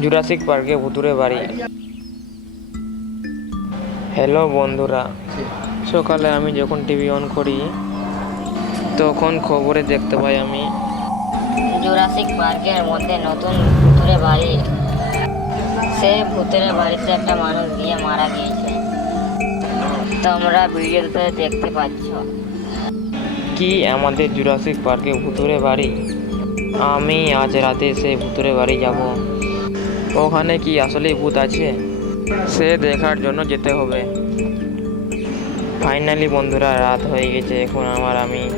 Jurassic পার্কে ভুতুরে বাড়ি। হ্যালো বন্ধুরা সকালে আমি যখন টিভি অন করি তখন খবরে দেখতে পাই আমি জুরাসিক পার্কের মধ্যে নতুন ভুতুরে বাড়ি। সে ভুতুরে বাড়িতে একটা মানুষ গিয়ে মারা গিয়েছে। তোমরা ভিডিওতে দেখতে পাচ্ছ। কি আমাদের জুরাসিক পার্কে ভুতুরে বাড়ি? আমি আজ রাতে সেই ভুতুরে বাড়ি যাব। ওখানে কি আসলেই ভূত আছে? সে দেখার জন্য যেতে হবে। ফাইনালি বন্ধুরা, রাত হয়ে গেছে। এখন আমার আমি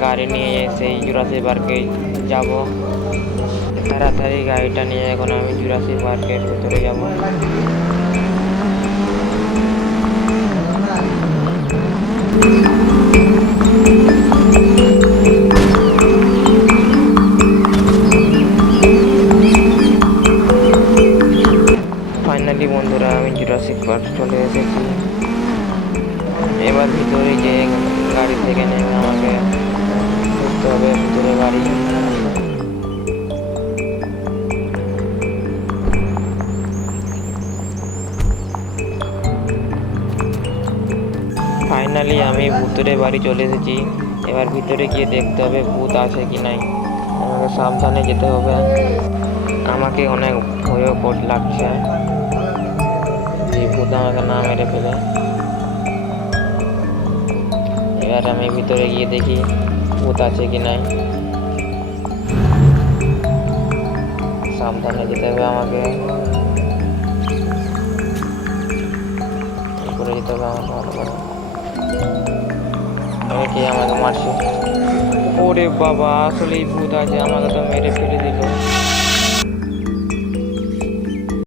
গাড়ি নিয়ে সেই জুরাসি পার্কে যাব। তাড়াতাড়ি গাড়িটা নিয়ে এখন আমি জুরাসি পার্কের ভিতরে যাব। জুরাসিক পার্ক চলে এসেছি। এবার ভিতরে যে গাড়ি থেকে নেমে আমাকে ঢুকতে হবে, ভিতরে বাড়ি। ফাইনালি আমি ভূতের বাড়ি চলে এসেছি। এবার ভিতরে গিয়ে দেখতে হবে ভূত আছে কি নাই। আমাকে সাবধানে যেতে হবে। আমাকে অনেক ভয়ও লাগছে। যে ভূত আমাকে না মেরে ফেলে এবার আমি ভিতরে গিয়ে দেখি ভূত আছে কি নাই সাবধানে যেতে হবে আমাকে। এই করে যেতে হবে আমাকে। ভালো করে আমি কে আমাকে। মারছে ওরে বাবা, আসলেই ভূত আছে, আমাকে তো মেরে ফেলে দিল।